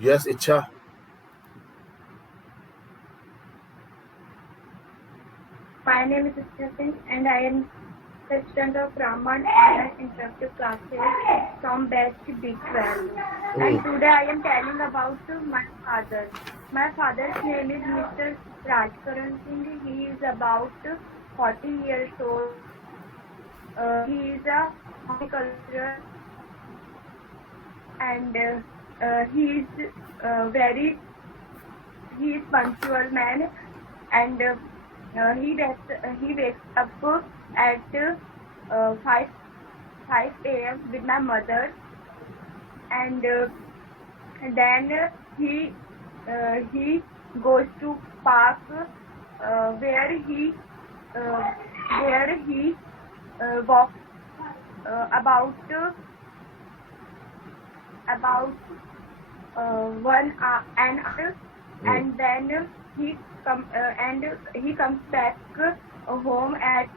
Yes, Icha. My name is Stephen and I am the student of Raman Online Interactive Classes from Batch B12. And today I am telling about my father. My father's name is Mr. Rajkaran Singh. He is about 40 years old. He is a horticultural and he is punctual man and he wakes up at 5 a.m. with my mother and then he goes to park where he walks about 1 hour and then he comes back home at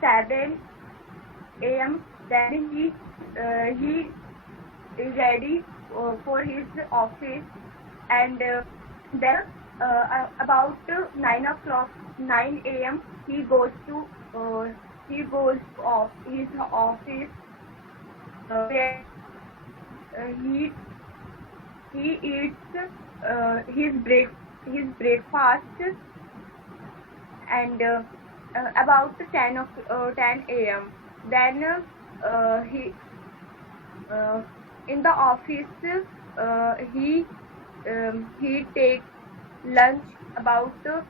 7 a.m. Then he is ready for his office and then about 9 a.m. he goes off his office where he eats his breakfast and about 10 a.m. Then he in the office he takes lunch about 2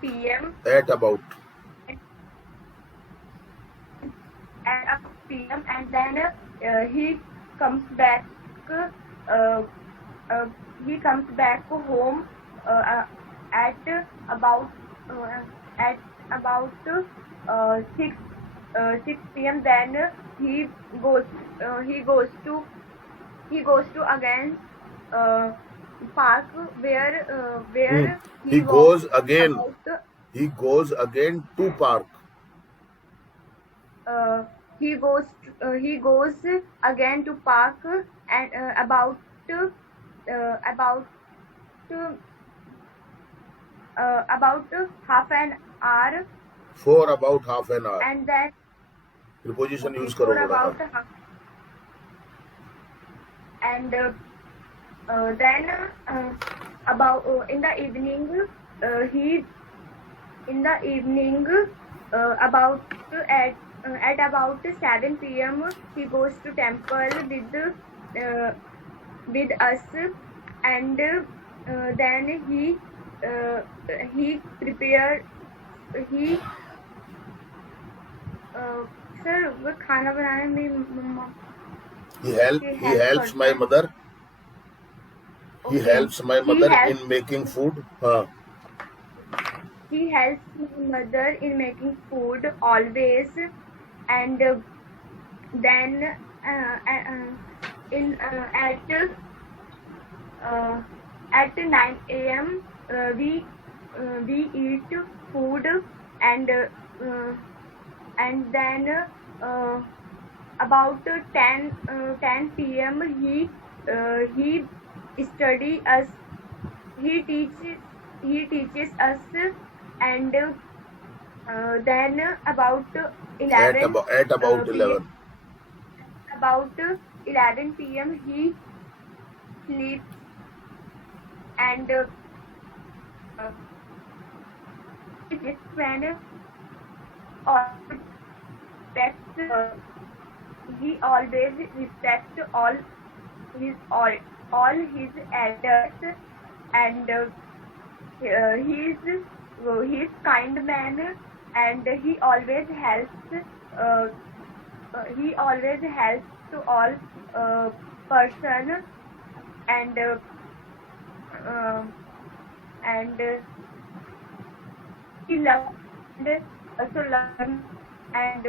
p.m. At about. And then he comes back home at about 6 p.m. Then he goes to again park where He goes again to park. He goes again to park and about half an hour. For about half an hour. And then preposition use for करो about half. And then about in the evening about at about 7 p.m. he goes to temple with us and then he prepared sir वो खाना बनाने में मम्मा he helps my mother. He helps my mother in making food. He helps my mother in making food always, and then at 9 a.m. We eat food and then about 10 p.m. he study us. He teaches us and then about 11 at about 11 p.m. he sleeps and his friend he always respects all his elders and he's kind man and he always helps to all person and he loves also learn and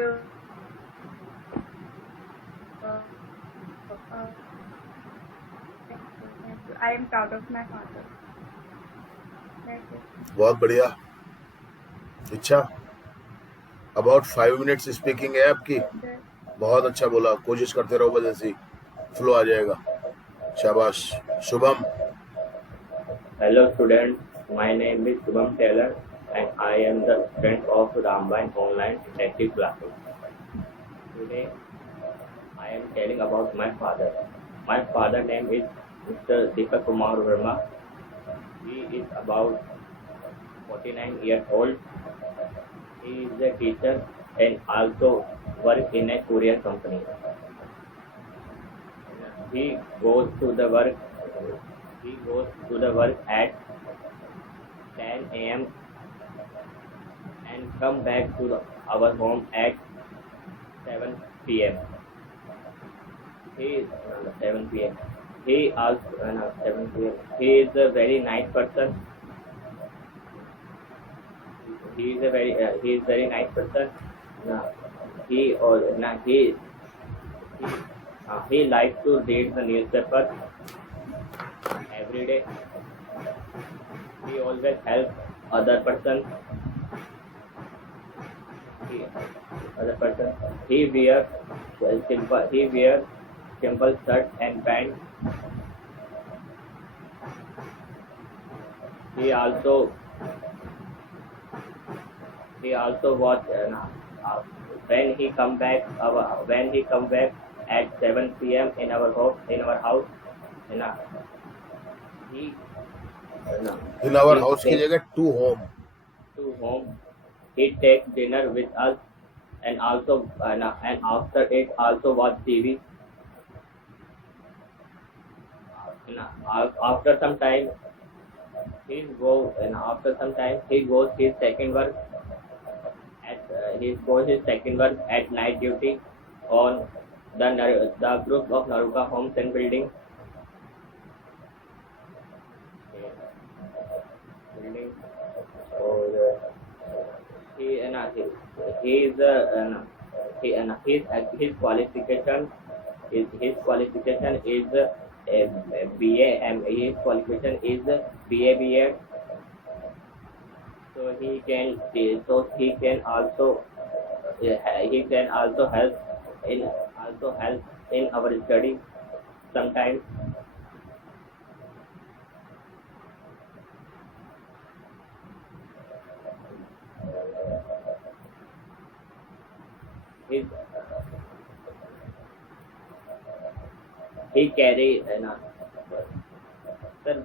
I am proud of my father. बहुत बढ़िया. अच्छा, about 5 minutes speaking है आपकी. बहुत अच्छा बोला. कोशिश करते रहो, बस ऐसे फ्लो आ जाएगा. शाबाश. Shubham. Hello students, my name is Shubham Taylor and I am the student of Ramban Online Interactive Classes. Today I am telling about my father. My father name is Mr. Deepak Kumar Verma. He is about 49 years old. He is a teacher and also works in a courier company. He goes to the work at 10 a.m. and come back to our home at 7 p.m. He is 7 p.m. He also 7 p.m. He is a very nice person. He is very nice person. He likes to read the newspaper every day. He always helps other person. He wears simple shirt and pants. He also watch when he come back at 7 p.m. in our house. He In our house की जगह to home. to home. He takes dinner with us and also and after it also watch TV. After some time he goes his second work at night duty on the group of Naruka Homes and Buildings. और his qualification is a BA and his qualification is BA BEd. So he can also help in our study sometimes. He carry sir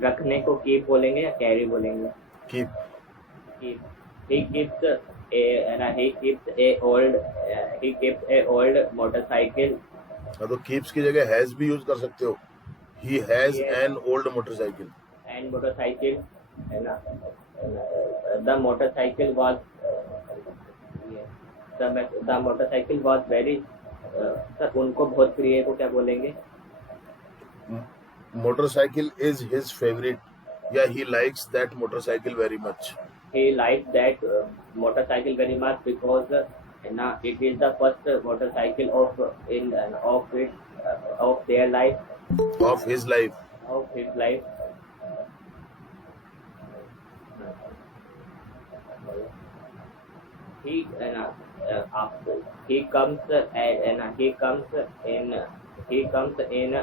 रखने को keep बोलेंगे या carry बोलेंगे? Keep. He keeps a old motorcycle. हाँ तो keeps की जगह has भी यूज कर सकते हो. He has Yes. an old motorcycle. And motorcycle the motorcycle was the motorcycle was very sir उनको बहुत प्रिय को क्या बोलेंगे? Motorcycle is his favorite. Yeah, he likes that motorcycle very much. He likes that motorcycle very much because it is the first motorcycle of their life, Of his life. of his life. He comes in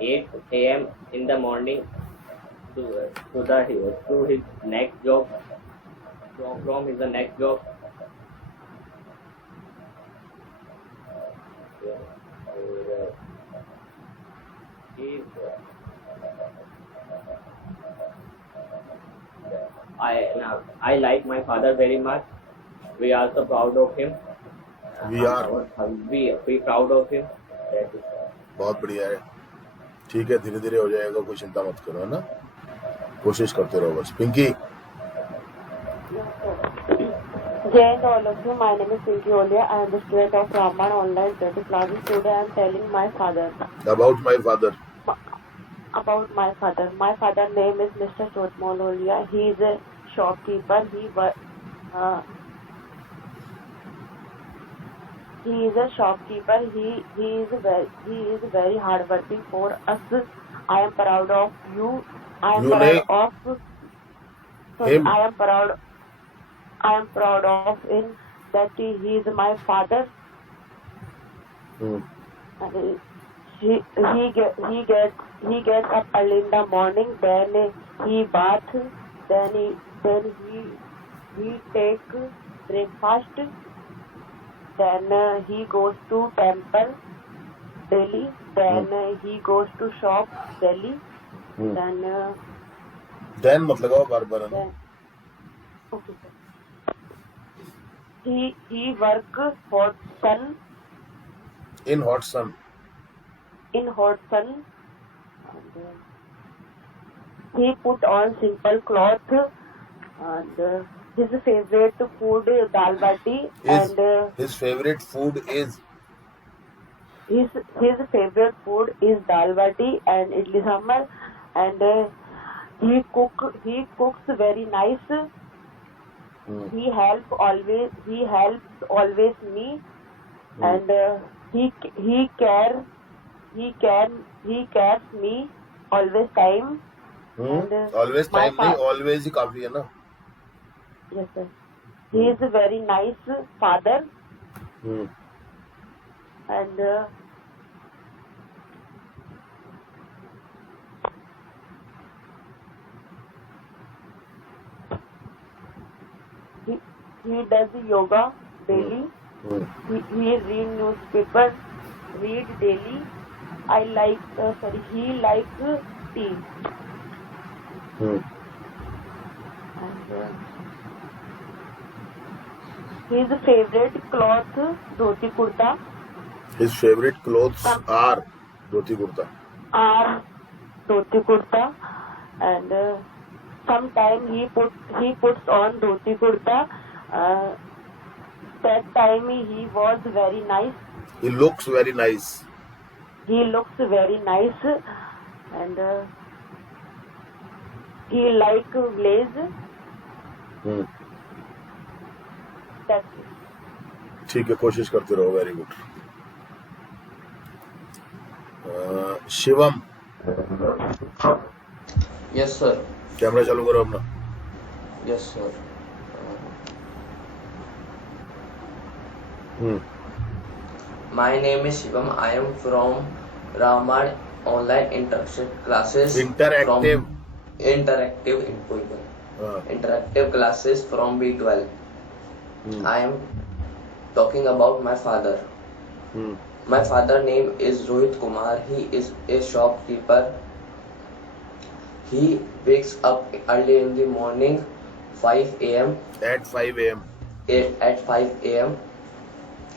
8 a.m. in the morning to his next job. From his next job. I like my father very much. We are also proud of him. We are. We proud of him. बहुत बढ़िया है. ठीक है, धीरे धीरे हो जाएगा, कोई चिंता मत करो, है ना. कोशिश करते रहो बस. Pinky. Jai and all of you, my name is Pinky Olia. I am the student of Ramban Online Study Classes. Today I am telling my father. About my father. About my father. My father's name is Mr. Chotmol Olia. He is a shopkeeper. He is a shopkeeper. He is very hardworking for us. I am proud of you. I am You proud of. Sorry, him. I am proud of him that he is my father. Hmm. And he gets up early in the morning, then he bath, then he take breakfast, then he goes to temple daily, then he goes to shop daily, then then मत लगाओ बार बार, है ना? then okay sir. He work hot sun in hot sun. in hot sun, and he put on simple cloth, and his favorite food dal bati, and His favorite food is his favorite food is dal bati and idli sambar, and he cooks very nice. He helps always me, and he cares me always time. And always my time नहीं, always ही काफी है ना. yes sir, he is a very nice father, and he does yoga daily. He read newspaper, read daily. He likes tea. And his favorite cloth dhoti kurta, His favorite clothes are dhoti kurta. are dhoti kurta, and sometime he puts on dhoti kurta. That time he was very nice. He looks very nice. He looks very nice, and he like blaze. That's it. ठीक है, कोशिश करते रहो. Very good. Shivam, Yes, sir. Camera चालू करो अपना. Yes, sir. My name is Shivam. I am from Raman online interaction classes. Interactive. From interactive input. हाँ. Interactive classes from B12. I am talking about my father. My father name is Rohit Kumar. He is a shopkeeper. He wakes up early in the morning, 5 a.m. At 5 a.m. At 5 a.m.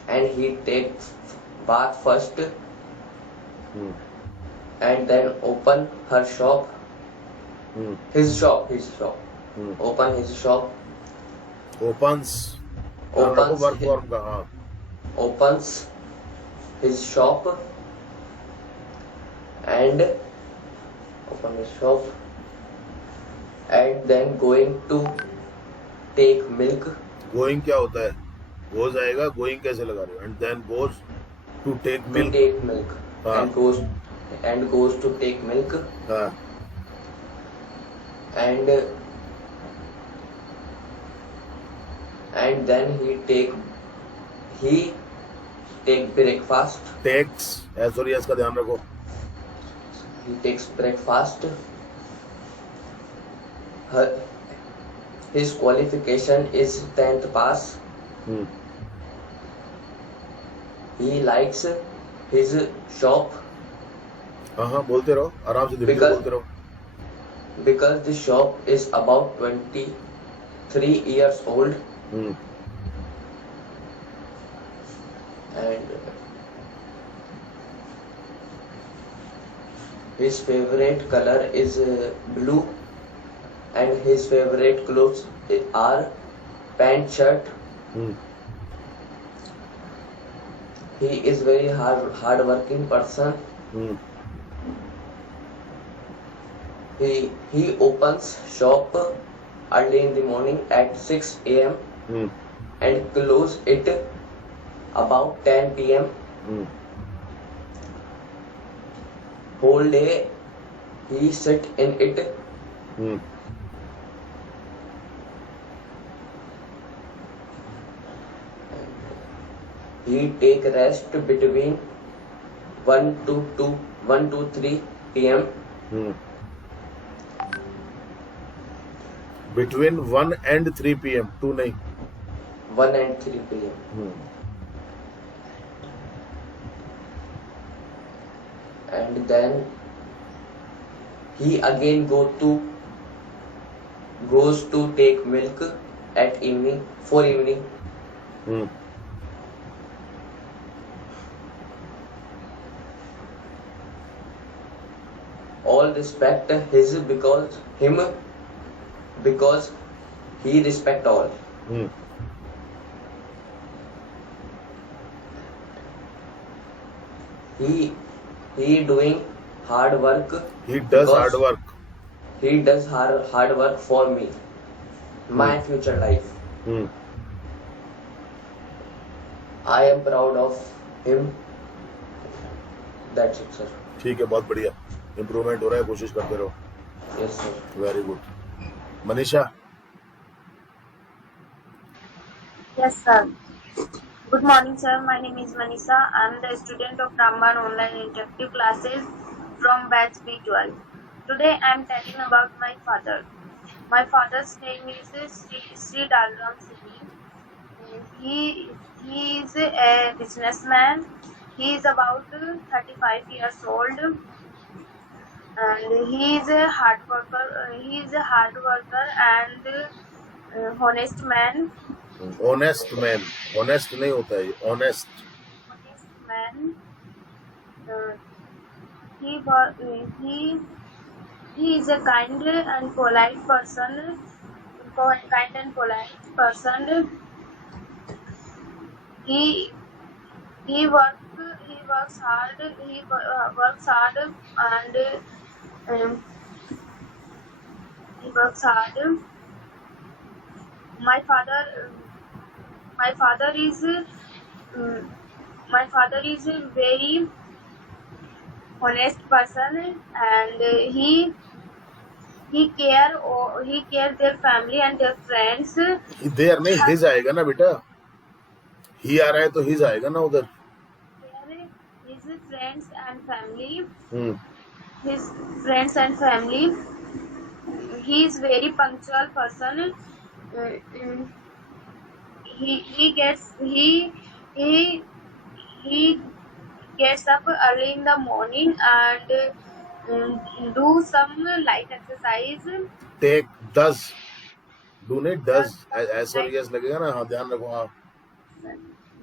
and he takes bath first, and then open her shop. His shop. Open his shop. Opens. Opens work form का. हाँ. Opens his shop and open his shop, and then going to take milk. Going क्या होता है? Goes आएगा, going कैसे लगा रहे हो? And then goes to take To milk. take milk. हाँ. and goes to take milk, हाँ. and then he take breakfast. Takes S और यस का ध्यान रखो. He takes breakfast. His qualification is 10th pass. He likes his shop हाँ, बोलते रहो, आराम से धीरे Because- बोलते रहो. because the shop is about 23 years old, and his favorite color is blue, and his favorite clothes are pant, shirt. He is very hard working person. He opens shop early in the morning at 6 a.m. and close it about 10 p.m. Whole day he sit in it. He take rest between 1 to 3 p.m. Between 1 and 3 p.m. 2 नहीं. 1 and 3 p.m. And then he again goes to take milk at evening for evening. All respect him because he respect all. He doing hard work. He does because hard work. He does hard work for me, my future life. I am proud of him. That's it, sir. ठीक है, बहुत बढ़िया. Improvement हो रहा है, कोशिश करते रहो. Yes, sir. Very good. Manisha. Yes, sir. Good morning, sir. My name is Manisha. I am the student of Ramban Online Interactive Classes from batch B12. Today, I am telling about my father. My father's name is Sri Dalram Singh. He is a businessman. He is about 35 years old, and he is a hard worker. He is a hard worker and honest man. Honest man. Honest नहीं होता है. Honest. Honest man. He is a kind and polite person. Kind and polite person. He works hard. He works hard and he works hard. My father is a very honest person, and he care their family and their friends. There नहीं, his आएगा ना बेटा. He आ रहा है तो his आएगा ना उधर. His friends and family. His friends and family. He is very punctual person. He gets up early in the morning and do some light exercise. Does. Do नहीं, does. ऐसा और yes लगेगा ना. हाँ, ध्यान रखो. हाँ.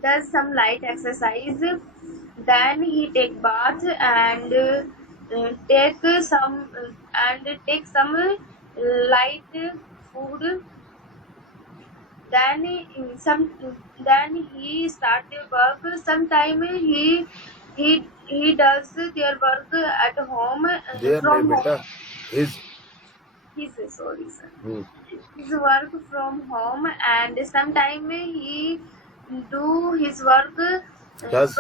Does some light exercise. Then he take bath and take some light food. Then he start their work. Sometime he does their work at home. There from नहीं बेटा. home. Sorry, sir. His work from home, and sometime he do his work Does.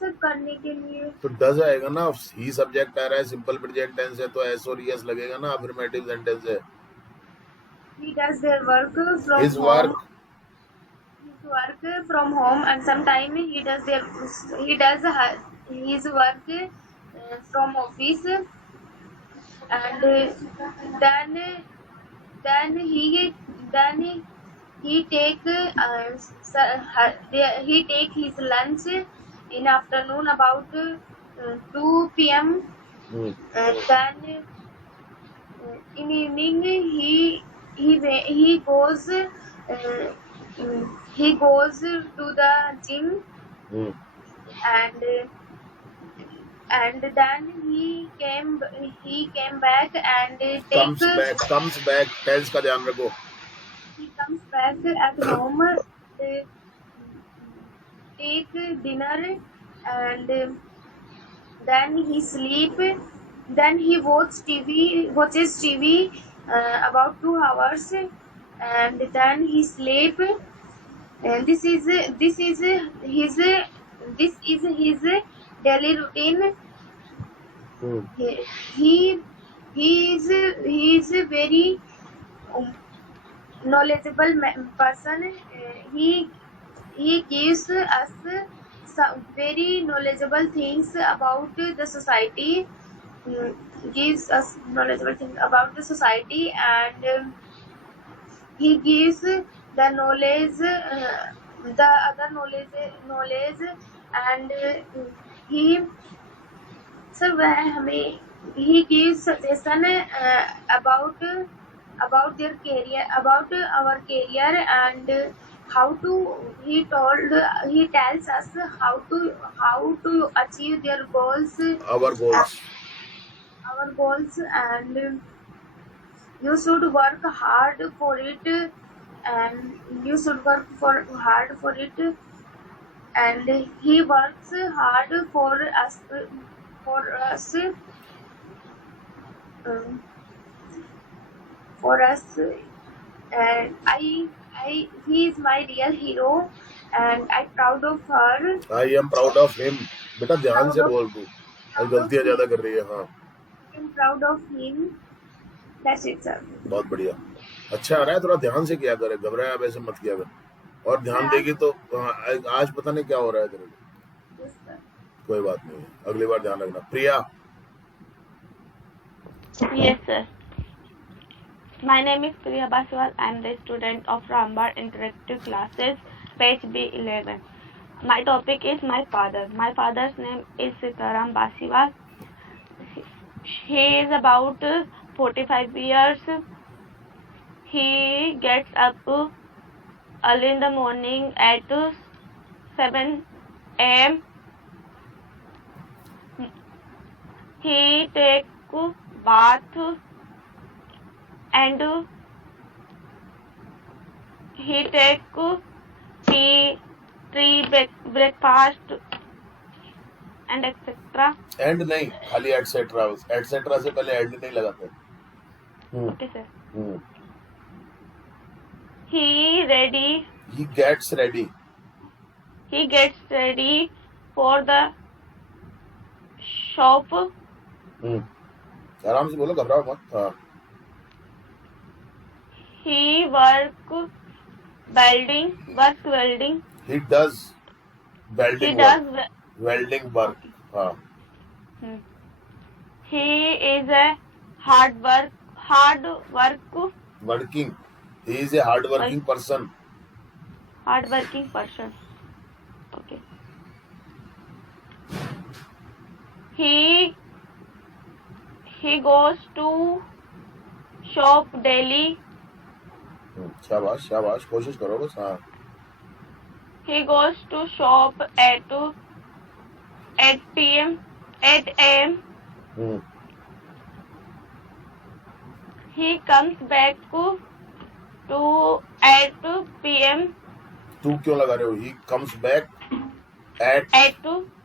सब करने के लिए. तो does आएगा ना. ही subject आ रहा है, सिंपल प्रेजेंट टेंस है, तो एस और यस लगेगा ना. अफर्मेटिव सेंटेंस है. He does their work from His home. work. His work from home, and sometime he does his work from office, and then he take his lunch in afternoon about 2 p.m. And then in evening he goes to the gym, and then he came back and comes back. Tense का ध्यान रखो. he comes back at home, take dinner, and then he sleep. Then he watches TV about 2 hours, and then he sleep. And this is his daily routine. He is a very knowledgeable person. He gives us some very knowledgeable things about the society. Gives us knowledgeable things about the society, and he gives the knowledge, the other knowledge, and he sir वह हमें he gives suggestion about their career, about our career, and how to he tells us how to achieve their goals, our goals. and you should work hard for it, and you should work hard for it, and he works hard for us, um, for us, and he is my real hero, and I'm proud of her. I am proud of him. बेटा ध्यान से बोल तू, अब गलतियां ज्यादा कर रही है. हाँ, I'm proud of him. That's it, sir. बहुत बढ़िया. अच्छा आ रहा है, थोड़ा ध्यान से किया कर, घबराया अब ऐसे मत किया कर, और ध्यान देगी तो आज पता नहीं क्या हो रहा है तेरे को. Yes, sir. कोई बात नहीं है, अगली बार ध्यान रखना. प्रिया. Yes, sir. My name is Priya Baswal. I am the student of Rambar Interactive Classes, page B11. My topic is my father. My father's name is Sitaram Basiwal. He is about 45 years. He gets up early in the morning at 7 a.m. He takes bath and he take tea, breakfast and etc. And नहीं, खाली etcetera. Etcetera से पहले and नहीं लगाते. Okay, sir. He gets ready. He gets ready for the shop. आराम से बोलो, घबराओ मत. हाँ. He works welding. He does welding work. Welding work. हाँ. He is a hard work. Working. He is a hard working person. Hardworking person. Okay. He goes to shop daily. शाबाश शाबाश, कोशिश करो बस. हाँ. He goes to shop at 8 a.m. He comes back to 8 p.m. तू क्यों लगा रहे हो? He comes back at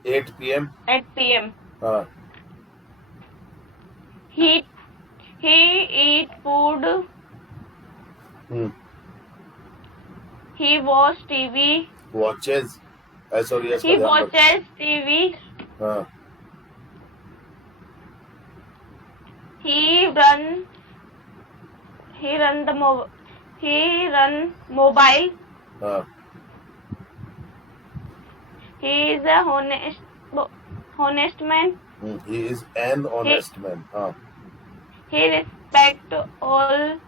8 p.m. 8 p.m. हाँ. He eat food. He watch TV. Watches. Sorry, yes. He watches TV. हाँ. He run mobile. हाँ. He is a honest man. He is an honest man. हाँ. He respect all.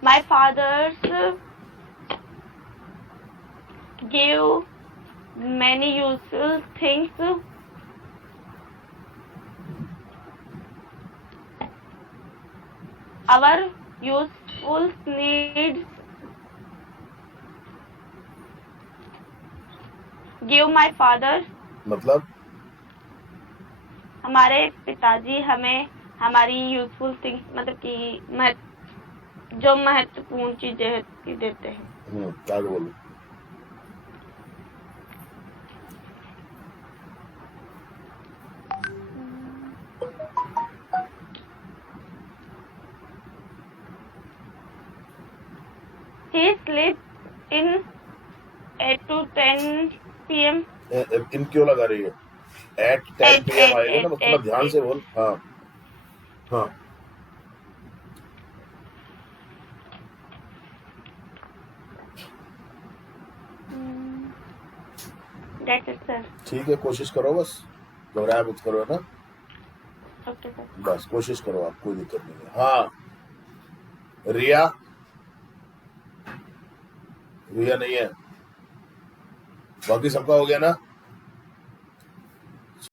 My fathers give many useful things. Our useful needs give my father. मतलब हमारे पिताजी हमें हमारी useful things, मतलब कि जो महत्वपूर्ण चीजें देते हैं. क्या बोलूं? He sleeps in 8 to 10 p.m. इन क्यों लगा रही है? At 10 p.m. आएगा ना, थोड़ा ध्यान से बोल. हाँ. हाँ. That's it, sir. ठीक है, कोशिश करो बस, घबराया मत करो, है ना? Okay, sir. बस कोशिश करो आप, कोई दिक्कत नहीं है। हाँ, रिया नहीं है, बाकी सबका हो गया ना?